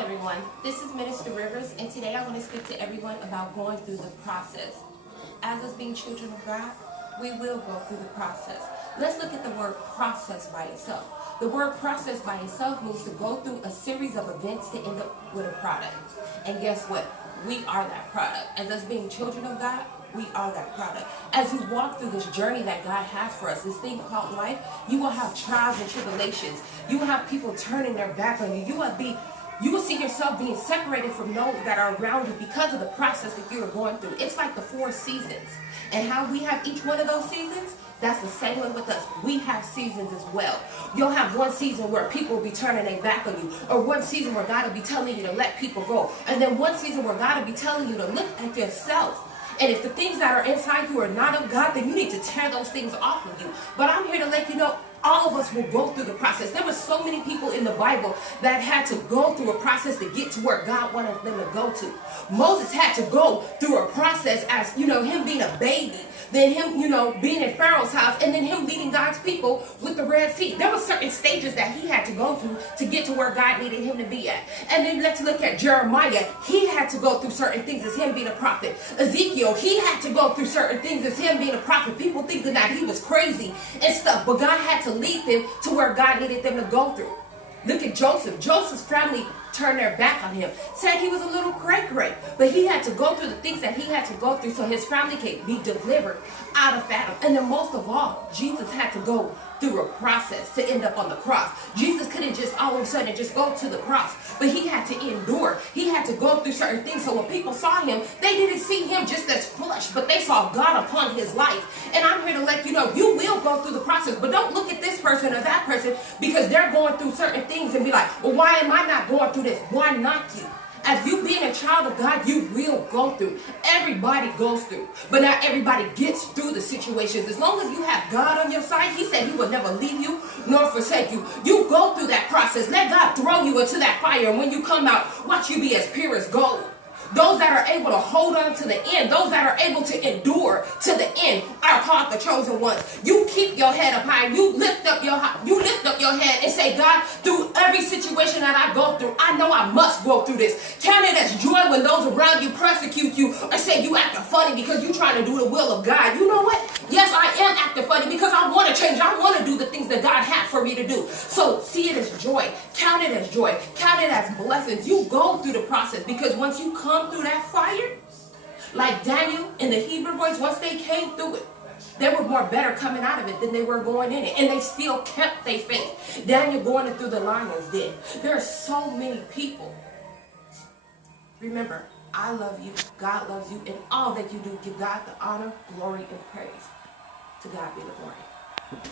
everyone, this is Minister Rivers, and today I want to speak to everyone about going through the process. As us being children of God, we will go through the process. Let's look at the word process by itself. The word process by itself means to go through a series of events to end up with a product. And guess what? We are that product. As us being children of God, we are that product. As you walk through this journey that God has for us, this thing called life, you will have trials and tribulations. You will have people turning their back on you. You will see yourself being separated from those that are around you because of the process that you are going through. It's like the 4 seasons. And how we have each one of those seasons, that's the same way with us. We have seasons as well. You'll have one season where people will be turning their back on you, or one season where God will be telling you to let people go, and then one season where God will be telling you to look at yourself. And if the things that are inside you are not of God, then you need to tear those things off of you. But I'm here to let you know, all of us will go through the process. There were so many people in the Bible that had to go through a process to get to where God wanted them to go to. Moses had to go through a process as, him being a baby, then him, being in Pharaoh's house, and then him leading God's people with the Red Sea. There were certain stages that he had to go through to get to where God needed him to be at. And then let's look at Jeremiah. He had to go through certain things as him being a prophet. Ezekiel, he had to go through certain things as him being a prophet. People thinking that he was crazy and stuff, but God had to lead them to where God needed them to go through. Look at Joseph. Joseph's family turned their back on him, said he was a little cray-cray, but he had to go through the things that he had to go through so his family could be delivered out of Pharaoh. And then most of all, Jesus had to go through a process to end up on the cross. Jesus couldn't just all of a sudden just go to the cross, but he had to endure. He had to go through certain things. So when people saw him, they didn't see him just as flesh, but they saw God upon his life. And I'm here to let you know, you will go through the process, but don't look at this person or that person because they're going through certain things and be like, well, why am I not going through this? Why not you? As you being a child of God, you will go through. Everybody goes through. But not everybody gets through the situations. As long as you have God on your side, he said he will never leave you nor forsake you. You go through that process. Let God throw you into that fire. And when you come out, watch you be as pure as gold. Those that are able to hold on to the end, those that are able to endure to the end are called the chosen ones. You keep your head up high. You lift up your head and say, God, through every situation that I go through, I know I must go through this. Count it as joy when those around you persecute you or say you acting funny because you're trying to do the will of God. You know what? Yes, I am acting funny because I want to change. I want to do the things that God has for me to do. So see it as joy. Count it as joy. Count it as blessings. You go through the process because once you come through that fire, like Daniel and the Hebrew boys, once they came through it, they were more better coming out of it than they were going in it. And they still kept their faith. Daniel going through the lion's den. There are so many people. Remember, I love you. God loves you. And all that you do, give God the honor, glory, and praise. To God be the glory.